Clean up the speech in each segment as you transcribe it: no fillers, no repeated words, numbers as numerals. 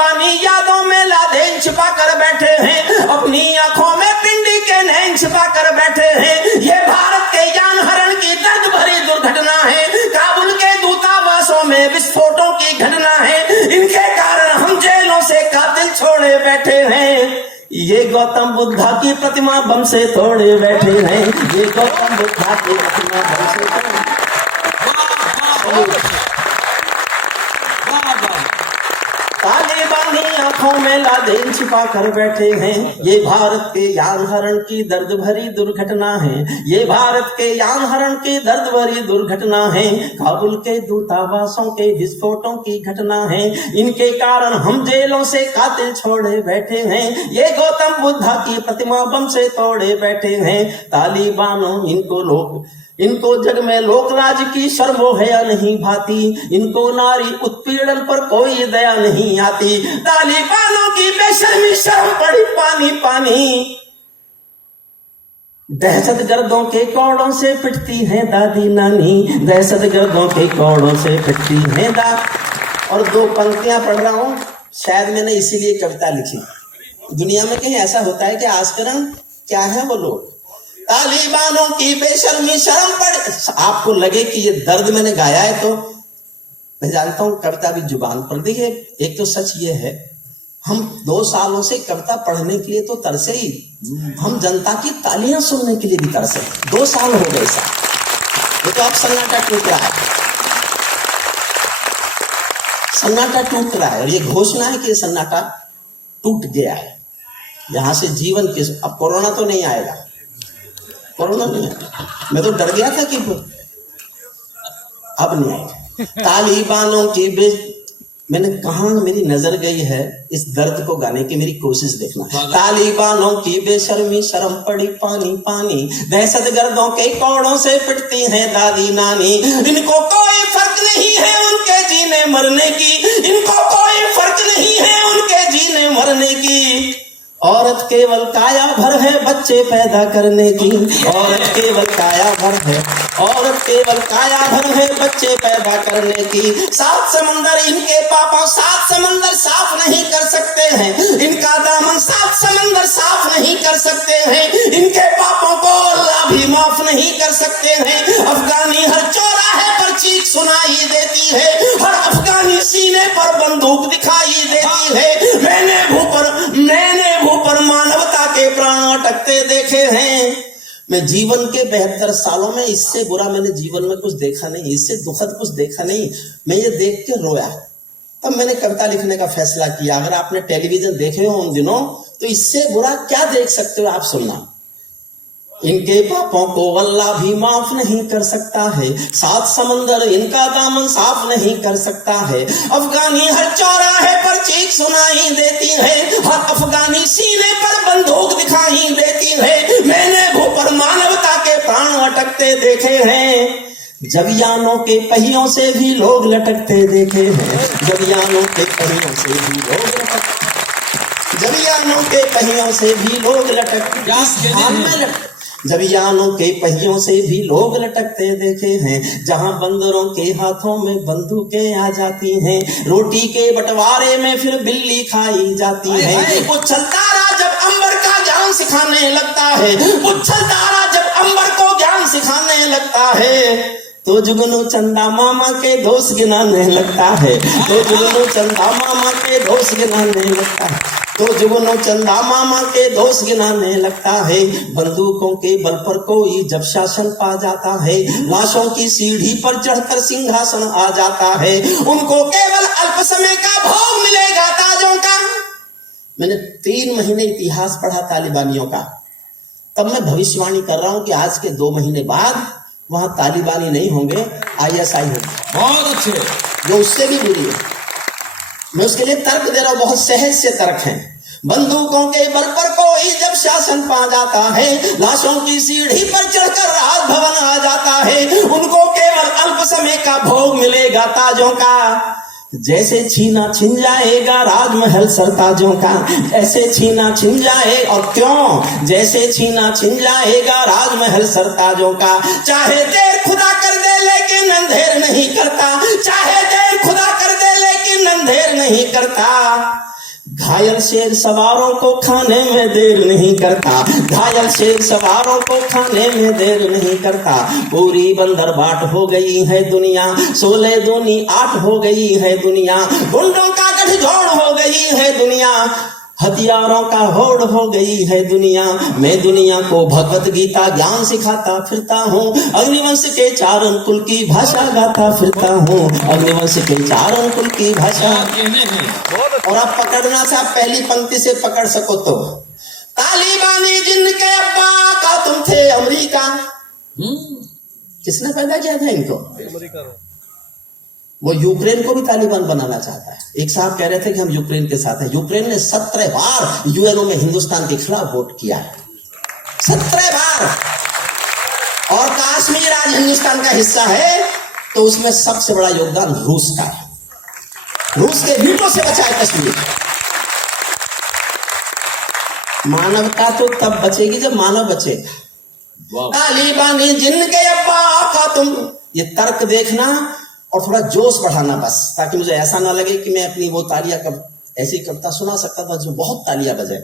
तालिबानी यादों में लादेन छिपा कर बैठे हैं, अपनी आंखों में पिंडी के नैन छिपा कर बैठे हैं। ये भारत के यान हरण की दर्द भरी दुर्घटना है, काबुल के दूतावासों में विस्फोटों की घटना है। इनके कारण हम जेलों से कातिल छोड़े बैठे हैं। ये गौतम बुद्धा की प्रतिमा बम से तोड़े बैठे हैं, ये गौतम बुद्धा की प्रतिमा बम से तालिबानी आंखों में लादेन छिपा कर बैठे हैं। ये भारत के यान हरण की दर्द भरी दुर्घटना है, ये भारत के यान हरण की दर्द भरी दुर्घटना है। काबुल के दूतावासों के विस्फोटों की घटना है, इनके कारण हम जेलों से कातिल छोड़े बैठे हैं। ये गौतम बुद्धा की प्रतिमा बम से तोड़े बैठे हैं। तालिबानों इनको जग में लोकराज की शर्मो हया नहीं भाती, इनको नारी उत्पीड़न पर कोई दया नहीं आती। तालिबानों की बेशर्मी शर्म पड़ी पानी पानी। दहशतगर्दों के कौड़ों से पिटती है दादी नानी, दहशतगर्दों के कौड़ों से पिटती है और दो पंक्तियां पढ़ रहा हूं, शायद मैंने इसीलिए कविता लिखी। दुनिया में कहीं ऐसा होता है कि आजकरण क्या है वो लोग, तालिबानों की बेशर्मी शर्म पड़े। आपको लगे कि ये दर्द मैंने गाया है, तो मैं जानता हूं कविता भी जुबान पर। देखिए, एक तो सच ये है, हम 2 सालों से कविता पढ़ने के लिए तो तरसे ही, हम जनता की तालियां सुनने के लिए भी तरसे। 2 साल हो गए साहब, ये तो अब सन्नाटा टूट रहा है, सन्नाटा टूट रहा है। और ये घोषणा है कि ये सन्नाटा टूट गया है, यहां से जीवन के। अब कोरोना तो नहीं आएगा, कोरोना नहीं आएगा, मैं तो डर गया था कि अब नहीं आएगा। तालिबानों की मैंने कहा, मेरी नजर गई है इस दर्द को गाने की, मेरी कोशिश देखना। तालिबानों की बेशर्मी शर्म पड़ी पानी पानी, दहशतगर्दों के कौड़ों से पिटती हैं दादी नानी। इनको कोई फर्क नहीं है उनके जीने मरने की, इनको कोई फर्क नहीं है उनके जीने मरने की। औरत केवल काया भर है बच्चे पैदा करने की, औरत केवल काया भर है, औरत केवल काया भर है बच्चे पैदा करने की। 7 समंदर इनके पापों, 7 समंदर साफ नहीं कर सकते हैं, इनका दामन 7 समंदर साफ नहीं कर सकते हैं। इनके पापों को अल्लाह भी माफ नहीं कर सकते हैं। अफगानी हर चौराहे पर चीख सुनाई देती है, हर अफगानी सीने पर बंदूक दिखाई देती है। मैंने भू पर मानवता के प्राण अटकते देखे हैं। मैं जीवन के 72 सालों में इससे बुरा मैंने जीवन में कुछ देखा नहीं, इससे दुखद कुछ देखा नहीं। मैं ये देख के रोया, तब मैंने कविता लिखने का फैसला किया। अगर आपने टेलीविजन देखे हो उन दिनों, तो इससे बुरा क्या देख सकते हो आप, सुनना। इनके पापों को अल्लाह भी माफ नहीं कर सकता है, 7 समंदर इनका दामन साफ नहीं कर सकता है। अफगानी हर चौराहे पर चीख सुनाई देती है, हर अफगानी सीने पर बंदूक दिखाई देती है। मैंने भू पर मानवता के प्राण अटकते देखे हैं। जब यानों के पहियों से भी लोग लटकते देखे हैं, जब यानों के पहियों से भी लोग जब यानों के पहियों से भी लोग जब यानों के पहियों से भी लोग लटकते देखे हैं। जहां बंदरों के हाथों में बंदूकें आ जाती हैं, रोटी के बंटवारे में फिर बिल्ली खाई जाती है। उछल तारा जब अंबर का ज्ञान सिखाने लगता है, उछल तारा जब अंबर को ज्ञान सिखाने लगता है, तो जुगनू चंदा मामा के दोस्त गिनाने लगता है, तो जुगनू चंदा मामा के दोस्त गिनाने लगता है, तो जुगनू चंदा मामा के दोस्त गिनाने लगता है। बंदूकों के बल पर कोई जब शासन पा जाता है, लाशों की सीढ़ी पर चढ़कर सिंहासन आ जाता है। उनको केवल अल्प समय का भोग मिलेगा ताजों का। मैंने 3 महीने इतिहास पढ़ा तालिबानियों का, तब मैं भविष्यवाणी कर रहा हूं कि आज के 2 महीने बाद वहां तालिबानी नहीं होंगे, ISI होंगे। बहुत अच्छे, जो उससे भी बुरी है। मैं उसके लिए तर्क दे रहा हूं, बहुत सहज से तर्क हैं। बंदूकों के बल पर कोई जब शासन पा जाता है, लाशों की सीढ़ी पर चढ़कर राज भवन आ जाता है। उनको केवल अल्प समय का भोग मिलेगा ताजों का। जैसे छीना छिन जाएगा राजमहल सरताजों का, ऐसे छीना छिन जाए। और क्यों? जैसे छीना छिन जाएगा राजमहल सरताजों का। चाहे देर खुदा कर दे लेकिन अंधेर नहीं करता, चाहे देर खुदा कर दे लेकिन अंधेर नहीं करता। घायल शेर सवारों को खाने में देर नहीं करता, घायल शेर सवारों को खाने में देर नहीं करता। पूरी बंदर बाट हो गई है दुनिया, 16 दूनी 8 हो गई है दुनिया। गुंडों का गठजोड़ हो गई है दुनिया, हथियारों का होड़ हो गई है दुनिया। मैं दुनिया को भगवत गीता ज्ञान सिखाता फिरता हूँ, अग्निवंश के 4 अंकुल की भाषा गाता फिरता हूँ, अग्निवंश के 4 अंकुल की भाषा। और अब पकड़ना से आप पहली पंक्ति से पकड़ सको तो, तालिबानी जिनके अब्बा का तुम थे अमेरिका। किसने पैदा किया था इनको? वो यूक्रेन को भी तालिबान बनाना चाहता है। एक साहब कह रहे थे कि हम यूक्रेन के साथ हैं। यूक्रेन ने 17 बार यूएनओ में हिंदुस्तान के खिलाफ वोट किया है, 17 बार। और कश्मीर आज हिंदुस्तान का हिस्सा है, तो उसमें सबसे बड़ा योगदान रूस का है। रूस के वीटो से बचा है कश्मीर। मानवता तो तब बचेगी जब मानव बचेगा। तालिबानी जिनके अब्बा का तुम, ये तर्क देखना और थोड़ा जोश बढ़ाना बस, ताकि मुझे ऐसा ना लगे कि मैं अपनी वो तालियां कब ऐसी कविता सुना सकता था जो बहुत तालियां बजे,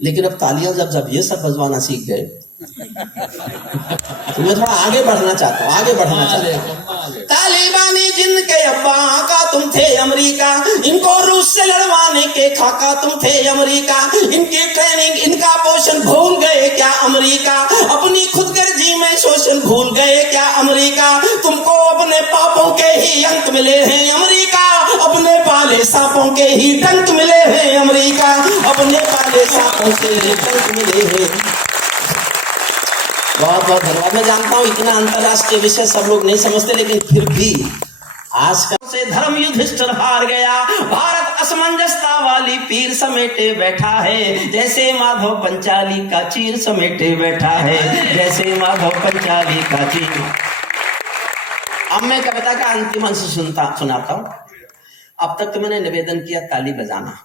लेकिन अब तालियां जब ये सब बजवाना सीख गए तो मैं थोड़ा आगे बढ़ना चाहता हूँ, आगे बढ़ना चाहता हूँ। तालिबानी जिनके अब्बा का तुम थे अमेरिका, इनको रूस से लड़वाने के खाका तुम थे अमेरिका। इनकी ट्रेनिंग इनका पोषण भूल गए क्या अमेरिका, अपनी खुदगर्जी में शोषण भूल गए क्या अमेरिका। तुमको अपने पापों के ही अंक मिले हैं अमेरिका, अपने पाले सांपों के ही डंक मिले हैं अमेरिका, अपने पाले सांपों के ही डंक मिले हैं। बहुत बहुत धन्यवाद। मैं जानता हूं इतना अंतरराष्ट्रीय विषय सब लोग नहीं समझते, लेकिन फिर भी आज का से धर्म युधिष्ठिर हार गया, भारत असमंजसता वाली पीर समेटे बैठा है, जैसे माधव पंचाली का चीर समेटे बैठा है, जैसे माधव पंचाली का चीर। अब मैं कविता का अंतिम अंश सुनाता हूं। अब तक तो मैंने निवेदन किया ताली बजाना,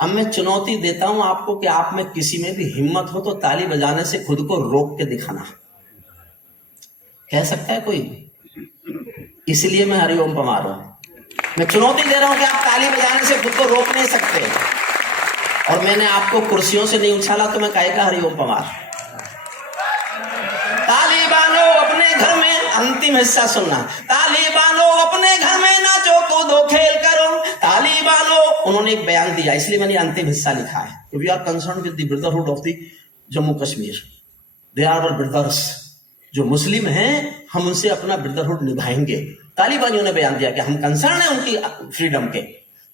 अब मैं चुनौती देता हूं आपको कि आप में किसी में भी हिम्मत हो तो ताली बजाने से खुद को रोक के दिखाना। कह सकता है कोई? इसलिए मैं हरिओम पमार रहा हूं। मैं चुनौती दे रहा हूं कि आप ताली बजाने से खुद को रोक नहीं सकते। और मैंने आपको कुर्सियों से नहीं उछाला तो मैं कहेगा हरिओम पमार। तालिबानों अपने घर में, अंतिम हिस्सा सुनना, तालिबानों अपने घर में नाचो कूदो खेल करो। तालिबानों, उन्होंने एक बयान दिया, इसलिए मैंने अंतिम हिस्सा लिखा है। We are concern with the brotherhood of the Jammu Kashmir, they are our brothers. जो मुस्लिम हैं हम उनसे अपना ब्रदरहुड निभाएंगे। तालिबानियों ने बयान दिया कि हम कंसर्न है उनकी फ्रीडम के।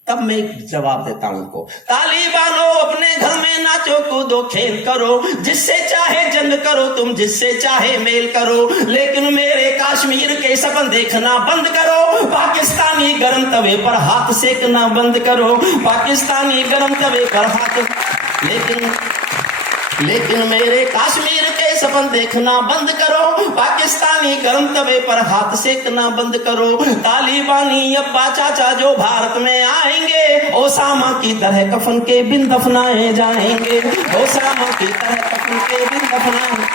तब मैं एक जवाब देता हूं उनको, तालिबानों अपने घर में नाचो कूदो खेल करो, जिससे चाहे जंग करो तुम, जिससे चाहे मेल करो, लेकिन मेरे कश्मीर के सपन देखना बंद करो। पाकिस्तानी गरम तवे पर हाथ सेकना बंद करो, पाकिस्तानी गरम तवे पर हाथ, लेकिन मेरे कश्मीर के सपन देखना बंद करो, पाकिस्तानी गरम तवे पर हाथ सेकना बंद करो। तालिबानी अब्बा चाचा जो भारत में आएंगे, ओसामा की तरह कफन के बिन दफनाए जाएंगे, ओसामा की तरह कफन के बिन दफनाए।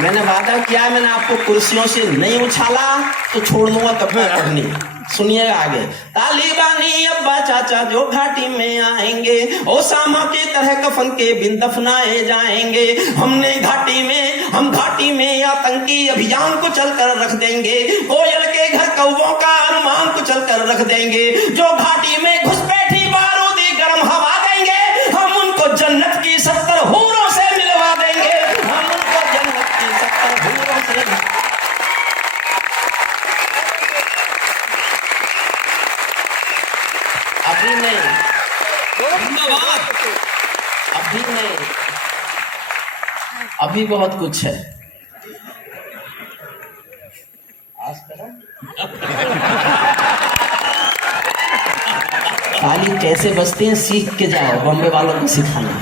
मैंने वादा किया है, मैंने आपको कुर्सियों से नहीं उछाला तो छोड़ दूंगा कभी पढ़नी। सुनिएगा आगे, तालिबानी अब्बा चाचा जो घाटी में आएंगे, ओसामा की तरह कफन के बिन दफनाए जाएंगे। हम घाटी में आतंकी अभियान को चलकर रख देंगे, कोयल के घर कौवों का अनुमान को चलकर रख देंगे। जो घाटी में घुसपैठी बारूदी गर्म हवा देंगे, हम उनको जन्नत की 70 हूरों से मिलवा देंगे, हम उनको जन्नत की 70 हूरों से। अभी नहीं, अभी बहुत कुछ है। ताली कैसे बजते हैं सीख के जाओ, बॉम्बे वालों को सिखाना।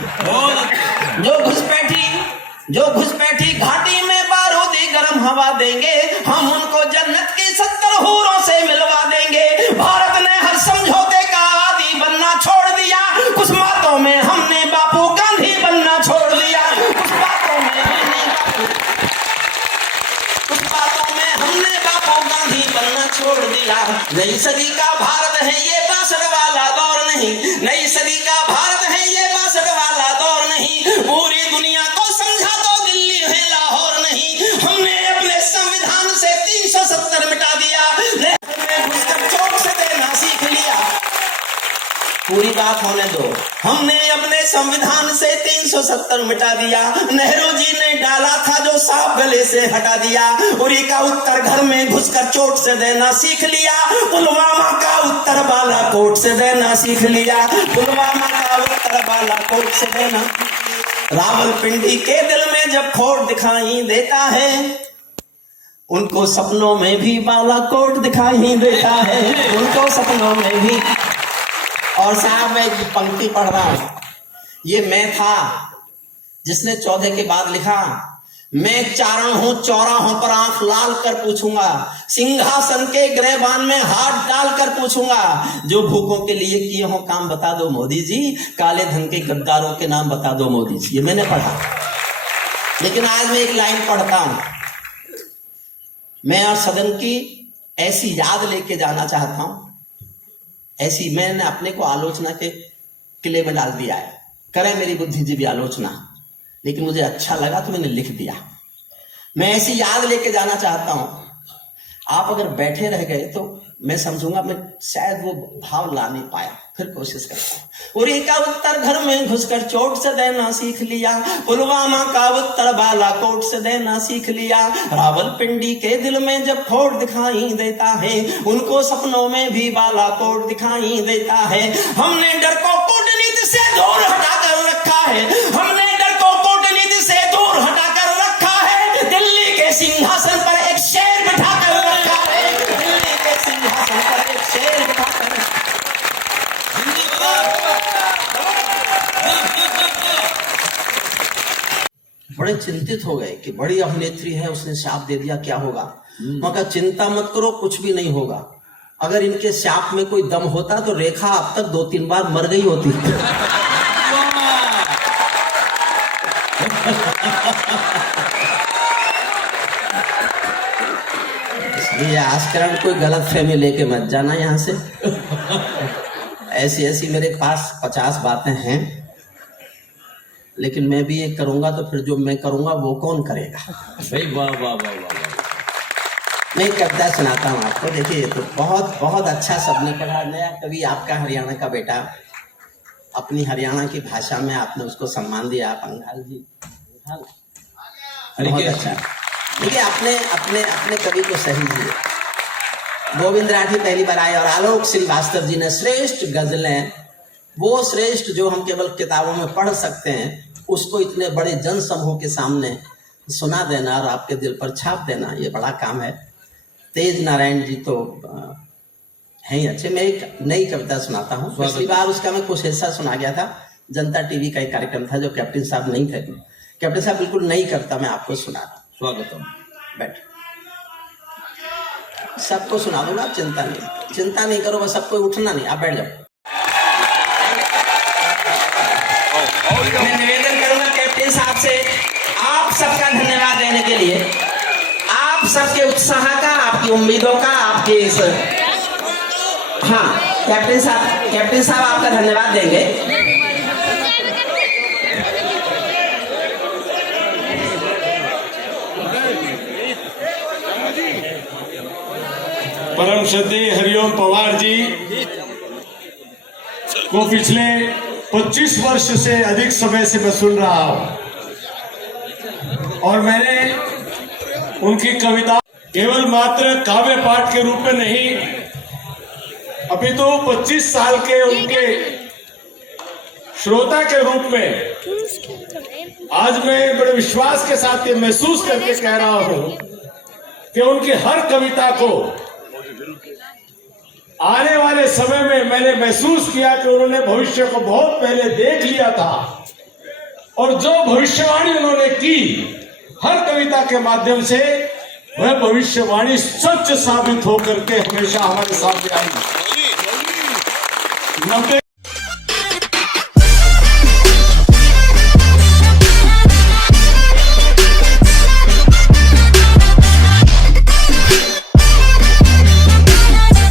जो घुसपैठी घाटी में बारूदी गर्म हवा देंगे, हम उनको जन्नत की 70 हूरों से मिलवा देंगे। भारत ने हर समझौते का आदी बनना छोड़ दिया, कुछ बातों में हमने बापू गांधी बनना छोड़ दिया, कुछ बातों में हमने बापू गांधी बनना छोड़ दिया। नई सदी का भारत है ये 62वां पूरी बात होने दो। हमने अपने संविधान से 370 मिटा दिया, नेहरू जी ने डाला था जो सांप गले से हटा दिया। उरी का उत्तर घर में घुसकर चोट से देना सीख लिया, पुलवामा का उत्तर बालाकोट से देना सीख लिया, पुलवामा का उत्तर बालाकोट से देना। रावलपिंडी के दिल में जब खोट दिखाई देता है, उनको सपनों में भी बालाकोट दिखाई देता है, उनको सपनों में भी। और साहब मैं एक पंक्ति पढ़ रहा हूं, ये मैं था जिसने 14 के बाद लिखा, मैं चारण हूं चौराहों पर आंख लाल कर पूछूंगा, सिंहासन के ग्रहबान में हाथ डालकर पूछूंगा, जो भूखों के लिए किए हो काम बता दो मोदी जी, काले धन के गद्दारों के नाम बता दो मोदी जी। ये मैंने पढ़ा। लेकिन आज मैं एक लाइन पढ़ता हूं, मैं और सदन की ऐसी याद लेके जाना चाहता हूं, ऐसी मैंने अपने को आलोचना के किले में डाल दिया है, करे मेरी बुद्धिजीवी आलोचना, लेकिन मुझे अच्छा लगा तो मैंने लिख दिया। मैं ऐसी याद लेके जाना चाहता हूं, आप अगर बैठे रह गए तो मैं समझूंगा मैं शायद वो भाव ला नहीं पाया, फिर कोशिश करता हूं। उरी का उत्तर घर में घुसकर चोट से देना सीख लिया, पुलवामा का उत्तर बालाकोट से देना सीख लिया। रावलपिंडी के दिल में जब खोट दिखाई देता है, उनको सपनों में भी बालाकोट दिखाई देता है। हमने डर को कूटनीति से दूर हटाकर रखा है, हमने डर को कूटनीति से दूर हटाकर रखा है। दिल्ली के सिंहासन पर एक शेर बिठाकर रखा है, दिल्ली के सिंहासन पर एक शेर बिठाकर। बड़े चिंतित हो गए कि बड़ी अभिनेत्री है, उसने शाप दे दिया, क्या होगा? मगर चिंता मत करो, कुछ भी नहीं होगा। अगर इनके शाप में कोई दम होता तो रेखा अब तक 2-3 बार मर गई होती। इसलिए आजकल कोई गलत फहमी लेके मत जाना यहां से। ऐसी ऐसी मेरे पास 50 बातें हैं, लेकिन मैं भी ये करूंगा तो फिर जो मैं करूंगा वो कौन करेगा? भाई वाह वाह वाह वाह। मैं कविता सुनाता हूँ आपको, देखिए तो बहुत बहुत अच्छा सबने पढ़ा। नया कवि आपका हरियाणा का बेटा, अपनी हरियाणा की भाषा में आपने उसको सम्मान दिया, पंघाल जी। बहुत अच्छा। देखिए आपने अपने अपने कवि को सही दिए। गोविंद राठी पहली बार आए और आलोक श्रीवास्तव जी ने श्रेष्ठ गजलें, वो श्रेष्ठ जो हम केवल किताबों में पढ़ सकते हैं, उसको इतने बड़े जन समूह के सामने सुना देना और आपके दिल पर छाप देना, ये बड़ा काम है। तेज नारायण जी तो हैं ही अच्छे। मैं एक नई कविता सुनाता हूँ। पिछली बार उसका मैं कुछ हिस्सा सुना गया था, जनता टीवी का एक कार्यक्रम था जो कैप्टन साहब नहीं थे। कैप्टन साहब बिल्कुल नई कविता मैं आपको सुना रहा हूँ। स्वागतम। बैठ, सबको सुना दूंगा, आप चिंता नहीं करो, बस सबको उठना नहीं, आप बैठ जाओ। मैं निवेदन करूंगा कैप्टन साहब से, आप सबका धन्यवाद देने के लिए, आप सबके उत्साह का, आपकी उम्मीदों का, आपके इस, हाँ कैप्टन साहब आपका धन्यवाद देंगे। परम श्रद्धेय हरिओम पवार जी को पिछले 25 वर्ष से अधिक समय से मैं सुन रहा हूं, और मैंने उनकी कविता केवल मात्र काव्य पाठ के रूप में नहीं, अभी तो 25 साल के उनके श्रोता के रूप में आज मैं बड़े विश्वास के साथ ये महसूस करके कह रहा हूं कि उनकी हर कविता को आने वाले समय में मैंने महसूस किया कि उन्होंने भविष्य को बहुत पहले देख लिया था, और जो भविष्यवाणी उन्होंने की हर कविता के माध्यम से, वह भविष्यवाणी सच साबित होकर के हमेशा हमारे सामने आई।